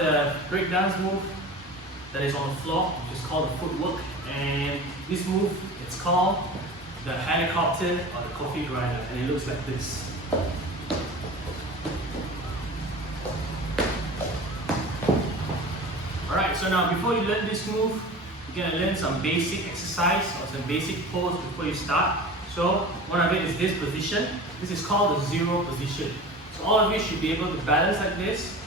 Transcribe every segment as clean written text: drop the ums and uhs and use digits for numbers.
of the breakdance move that is on the floor, which is called the footwork. And this move, it's called the helicopter or the coffee grinder, and it looks like this. Alright, so now before you learn this move, you're going to learn some basic exercise or some basic pose before you start. So one of it is this position. This is called the zero position. So all of you should be able to balance like this.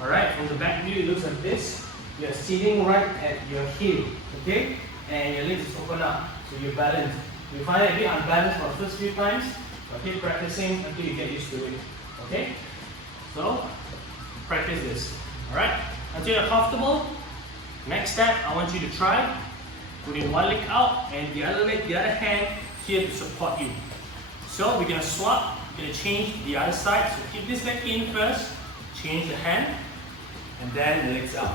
Alright, from the back view it looks like this. You're sitting right at your heel, okay? And your legs is open up, so you're balanced. You find it a bit unbalanced for the first few times, but keep practicing until you get used to it, okay? So, practice this, alright? Until you're comfortable, next step, I want you to try putting one leg out and the other leg, the other hand here to support you. So we're going to swap, we're going to change the other side. So keep this leg in first, change the hand, and then the legs out.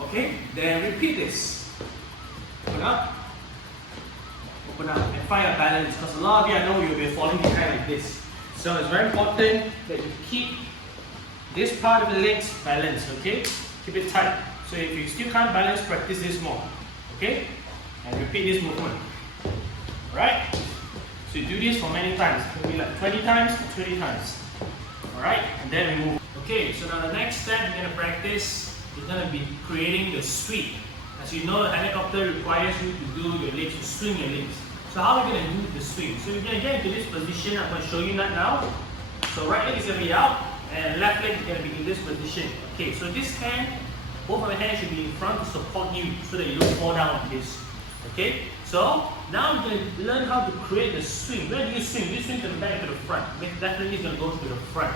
Okay, then repeat this. Open up, and find a balance, because a lot of you, I know you'll be falling behind like this. So it's very important that you keep this part of the legs balanced, okay? Keep it tight. So if you still can't balance, practice this more, okay? And repeat this movement. Alright? So you do this for many times, maybe like 20 times to 30 times. Alright? And then we move. Okay, so now the next step you're going to practice is going to be creating the sweep. As you know, the helicopter requires you to do your legs, to swing your legs. So how are we going to do the sweep? So we're going to get into this position. I'm going to show you that now. So right leg is going to be out, and left leg is going to be in this position. Okay, so this hand, both of the hands should be in front to support you so that you don't fall down like this. Okay, so now we're going to learn how to create the swing. Where do you swing? You swing to the back to the front. Definitely it's going to go to the front.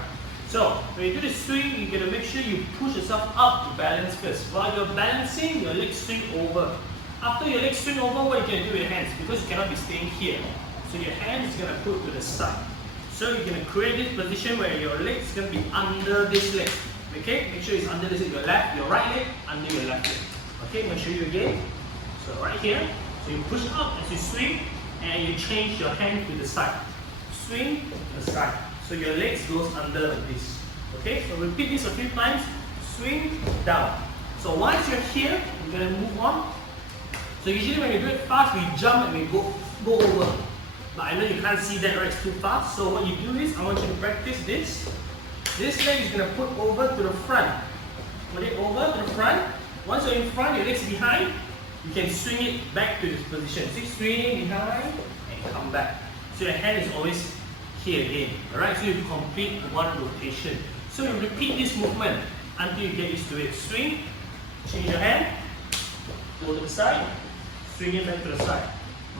So when you do the swing, you're going to make sure you push yourself up to balance first. While you're balancing, your legs swing over. After your legs swing over, what you can do with your hands? Because you cannot be staying here. So your hand is going to put to the side. So you're going to create this position where your leg is going to be under this leg. Okay, make sure it's under this leg, your right leg, under your left leg. Okay, I'm going to show you again. So right here, so you push up as you swing, and you change your hand to the side. Swing to the side. So your legs goes under like this. Okay, so repeat this a few times. Swing down. So once you're here, you're going to move on. So usually when you do it fast, we jump and we go over. But I know you can't see that, right? It's too fast. So what you do is, I want you to practice this. This leg is going to put over to the front. Put it over to the front. Once you're in front, your leg's behind, you can swing it back to this position. See, swing behind and come back. So your hand is always here again. Alright, so you complete one rotation. So you repeat this movement until you get used to it. Swing, change your hand, go to the side, swing it back to the side.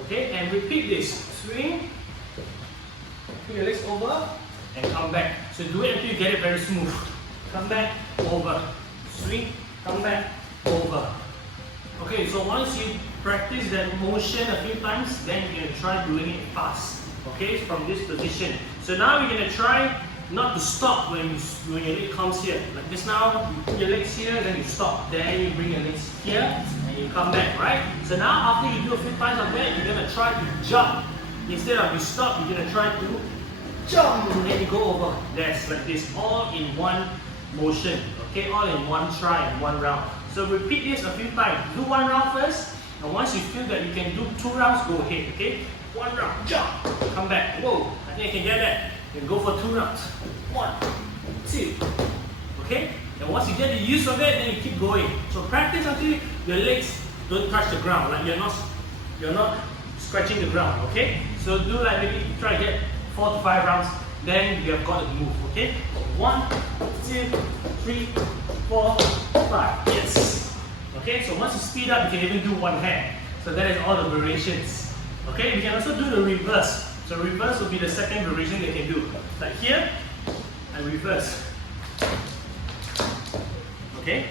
Okay, and repeat this. Swing, put your legs over, and come back. So do it until you get it very smooth. Come back, over. Swing, come back, over. Okay, so once you practice that motion a few times, then you're going to try doing it fast. Okay, from this position. So now we're going to try not to stop when your leg comes here. Like this now, you put your legs here, then you stop. Then you bring your legs here, and you come back, right? So now after you do a few times of that, you're going to try to jump. Instead of you stop, you're going to try to jump, and then you go over. That's like this, all in one motion. Okay, all in one try and one round. So repeat this a few times. Do one round first, and once you feel that you can do 2 rounds, go ahead. Okay, 1 round, jump, come back. Whoa, I think I can get that. Then go for 2 rounds. 1, 2. Okay, and once you get the use of it, then you keep going. So practice until your legs don't touch the ground. Like you're not scratching the ground. Okay, so do like maybe try to get 4 to 5 rounds. Then you have got to move. Okay, 1, 2, 3, 4, 5. Yes. Okay, so once you speed up, you can even do one hand. So that is all the variations. Okay, you can also do the reverse. So reverse will be the second variation they can do. Like here, and reverse. Okay.